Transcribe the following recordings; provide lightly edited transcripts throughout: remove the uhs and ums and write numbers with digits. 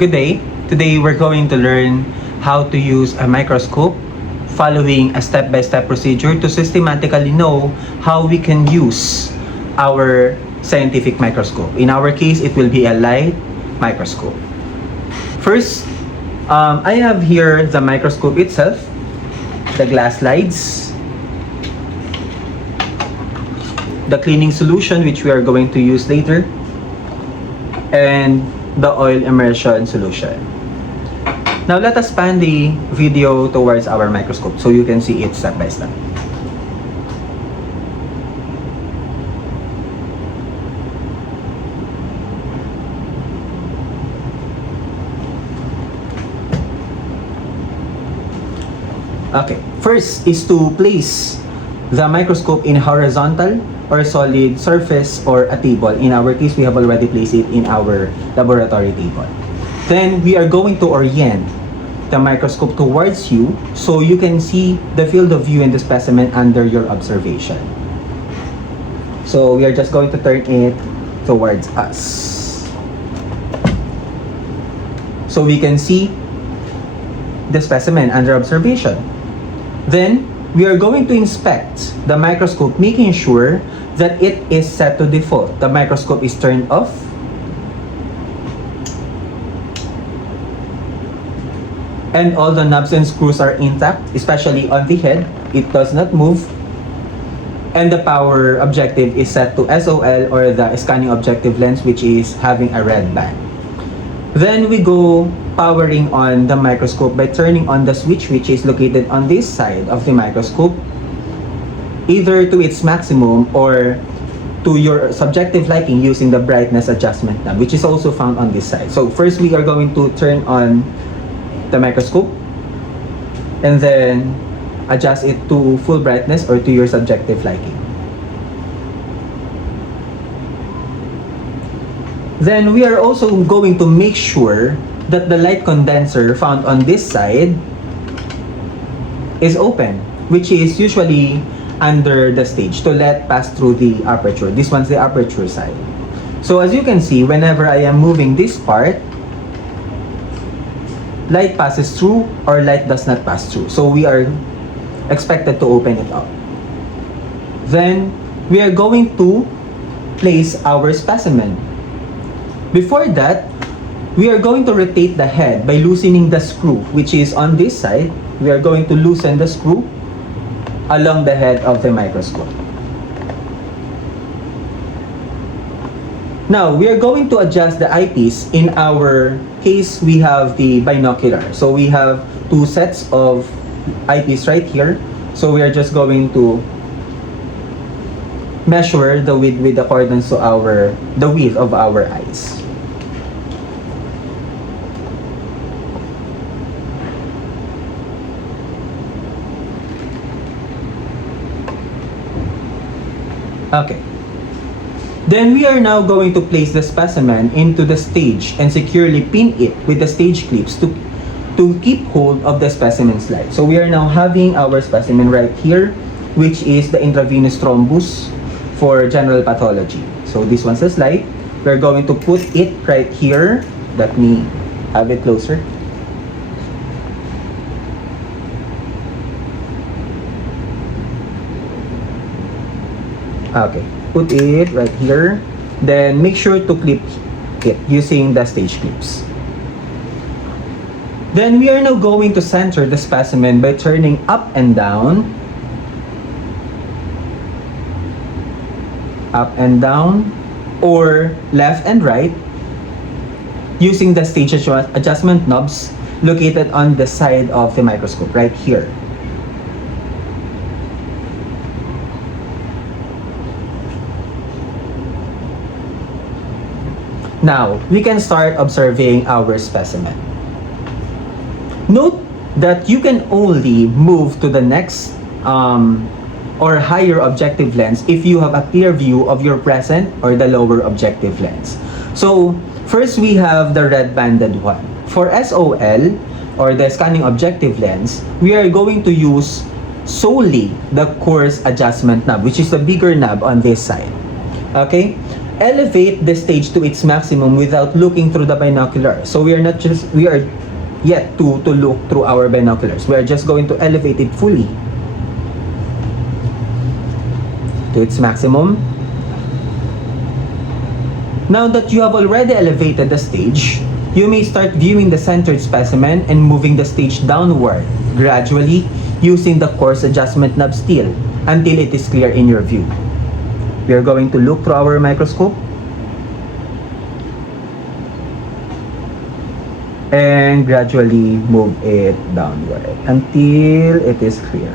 Good day. Today we're going to learn how to use a microscope following a step-by-step procedure to systematically know how we can use our scientific microscope. In our case, it will be a light microscope. First, I have here the microscope itself, the glass slides, the cleaning solution which we are going to use later, and the oil immersion solution. Now let us pan the video towards our microscope so you can see it step by step. Okay, first is to place the microscope in horizontal or solid surface or a table. In our case, we have already placed it in our laboratory table. Then we are going to orient the microscope towards you so you can see the field of view in the specimen under your observation. So we are just going to turn it towards us so we can see the specimen under observation. Then we are going to inspect the microscope, making sure that it is set to default. The microscope is turned off. And all the knobs and screws are intact, especially on the head. It does not move. And the power objective is set to SOL, or the scanning objective lens, which is having a red band. Then we go powering on the microscope by turning on the switch, which is located on this side of the microscope, either to its maximum or to your subjective liking using the brightness adjustment knob, which is also found on this side. So first we are going to turn on the microscope and then adjust it to full brightness or to your subjective liking. Then we are also going to make sure that the light condenser found on this side is open, which is usually under the stage to let pass through the aperture. This one's the aperture side. So as you can see, whenever I am moving this part, light passes through or light does not pass through. So we are expected to open it up. Then we are going to place our specimen. Before that, we are going to rotate the head by loosening the screw, which is on this side. We are going to loosen the screw along the head of the microscope. Now, we are going to adjust the eyepiece. In our case, we have the binocular. So we have two sets of eyepiece right here. So we are just going to measure the width with accordance to the width of our eyes. Okay. Then we are now going to place the specimen into the stage and securely pin it with the stage clips to keep hold of the specimen slide. So we are now having our specimen right here, which is the intravenous thrombus for general pathology. So this one's the slide. We're going to put it right here. Let me have it closer. Okay, put it right here. Then make sure to clip it using the stage clips. Then we are now going to center the specimen by turning up and down, or left and right using the stage adjustment knobs located on the side of the microscope right here. Now, we can start observing our specimen. Note that you can only move to the next or higher objective lens if you have a clear view of your present or the lower objective lens. So, first we have the red banded one. For SOL, or the scanning objective lens, we are going to use solely the coarse adjustment knob, which is the bigger knob on this side. Okay? elevate the stage to its maximum without looking through the binocular. So we are yet to look through our binoculars. We are just going to elevate it fully to its maximum. Now that you have already elevated the stage, you may start viewing the centered specimen and moving the stage downward gradually using the coarse adjustment knob still until it is clear in your view. We are going to look through our microscope and gradually move it downward until it is clear.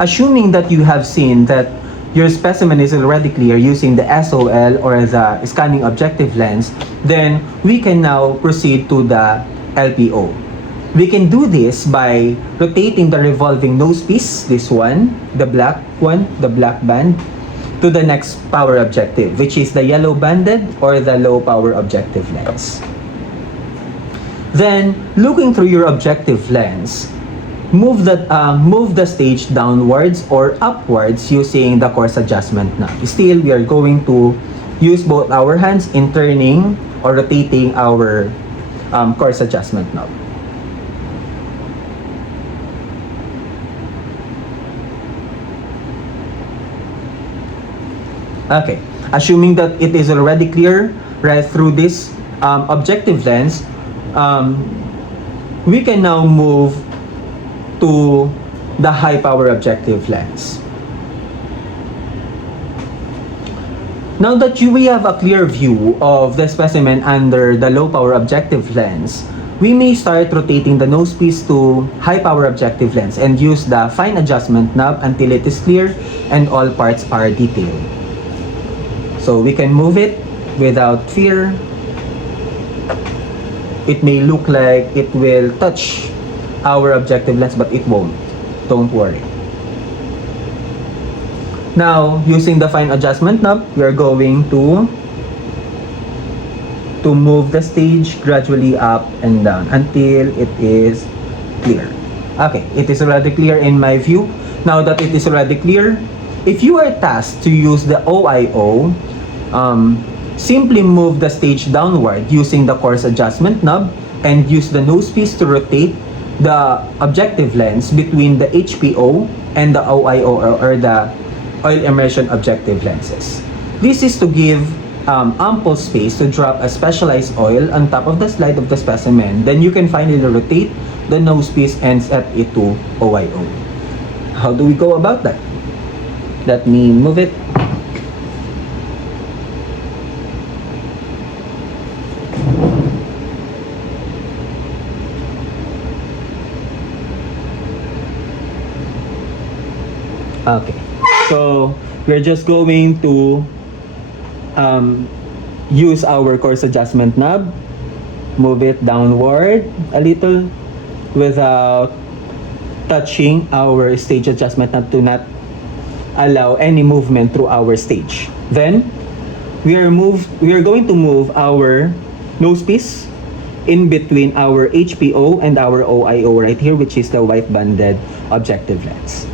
Assuming that you have seen that your specimen is already clear using the SOL or the scanning objective lens, then we can now proceed to the LPO. We can do this by rotating the revolving nose piece, this one, the black band, to the next power objective, which is the yellow banded or the low power objective lens. Then, looking through your objective lens, move the stage downwards or upwards using the coarse adjustment knob. Still, we are going to use both our hands in turning or rotating our coarse adjustment knob. Okay, assuming that it is already clear right through this objective lens, we can now move to the high power objective lens. Now that we have a clear view of the specimen under the low power objective lens, we may start rotating the nose piece to high power objective lens and use the fine adjustment knob until it is clear and all parts are detailed. So we can move it without fear. It may look like it will touch our objective lens, but it won't. Don't worry. Now, using the fine adjustment knob, we are going to move the stage gradually up and down until it is clear. Okay, it is already clear in my view. Now that it is already clear, if you are tasked to use the OIO, simply move the stage downward using the coarse adjustment knob and use the nose piece to rotate the objective lens between the HPO and the OIO or the oil immersion objective lenses. This is to give ample space to drop a specialized oil on top of the slide of the specimen. Then you can finally rotate the nose piece and set it to OIO. How do we go about that? Let me move it. Okay, so we're just going to use our coarse adjustment knob, move it downward a little without touching our stage adjustment knob to not allow any movement through our stage. Then we are going to move our nose piece in between our HPO and our OIO right here, which is the white banded objective lens.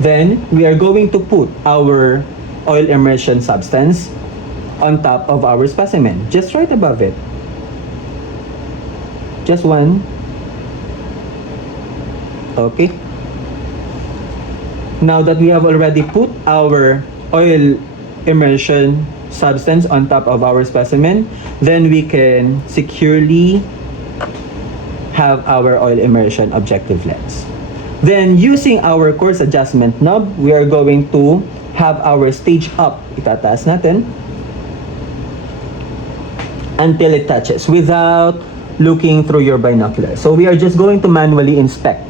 Then, we are going to put our oil immersion substance on top of our specimen, just right above it. Just one. Okay. Now that we have already put our oil immersion substance on top of our specimen, then we can securely have our oil immersion objective lens. Then, using our coarse adjustment knob, we are going to have our stage up. Itataas natin until it touches without looking through your binocular. So, we are just going to manually inspect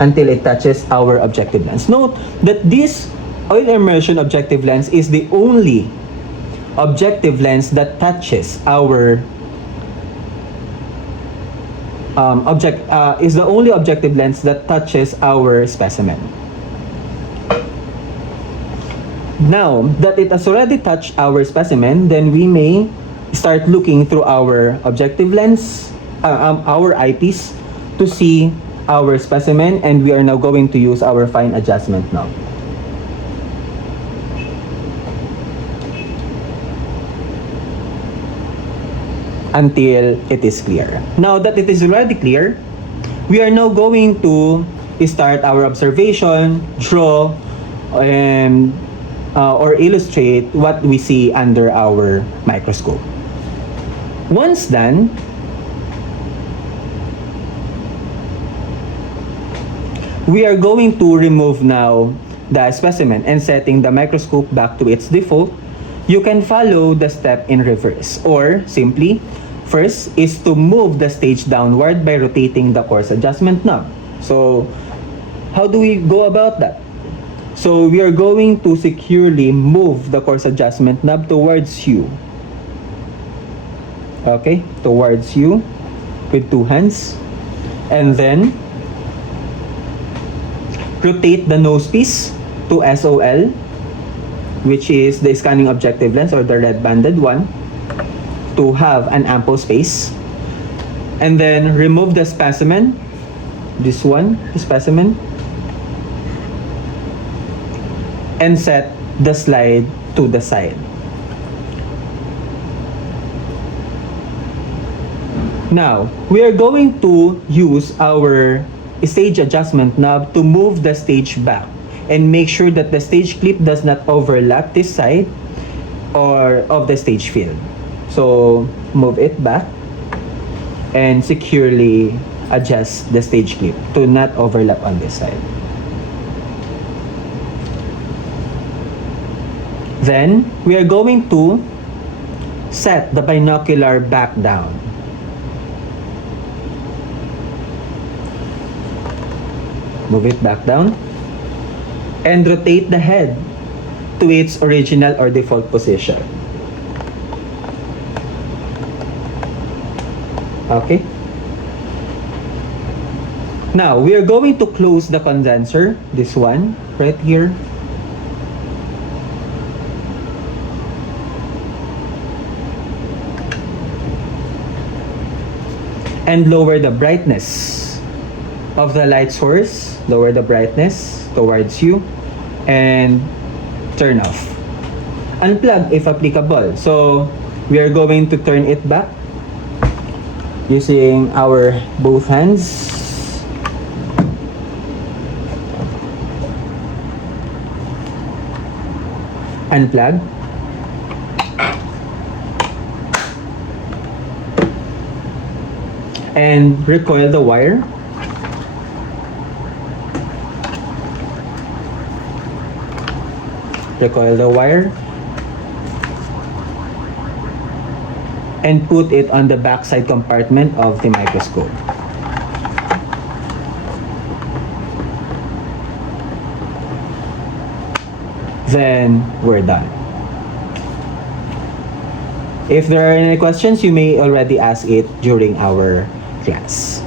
until it touches our objective lens. Note that this oil immersion objective lens is the only objective lens that touches our is the only objective lens that touches our specimen. Now that it has already touched our specimen, then we may start looking through our objective lens our eyepiece to see our specimen, and we are now going to use our fine adjustment knob. Until it is clear. Now that it is already clear, we are now going to start our observation, draw, and or illustrate what we see under our microscope. Once done, we are going to remove now the specimen and setting the microscope back to its default. You can follow the step in reverse, or simply, first is to move the stage downward by rotating the coarse adjustment knob. So, how do we go about that? So, we are going to securely move the coarse adjustment knob towards you. Okay, towards you with two hands. And then, rotate the nose piece to SOL, which is the scanning objective lens, or the red banded one, to have an ample space. And then remove the specimen, this one, the specimen, and set the slide to the side. Now, we are going to use our stage adjustment knob to move the stage back and make sure that the stage clip does not overlap this side or of the stage field. So move it back and securely adjust the stage clip to not overlap on this side. Then we are going to set the binocular back down. Move it back down and rotate the head to its original or default position. Okay. Now, we are going to close the condenser, this one, right here. And lower the brightness of the light source. Lower the brightness towards you and turn off. Unplug if applicable. So, we are going to turn it back using our both hands. Unplug. And recoil the wire. Recoil the wire. And put it on the backside compartment of the microscope. Then we're done. If there are any questions, you may already ask it during our class.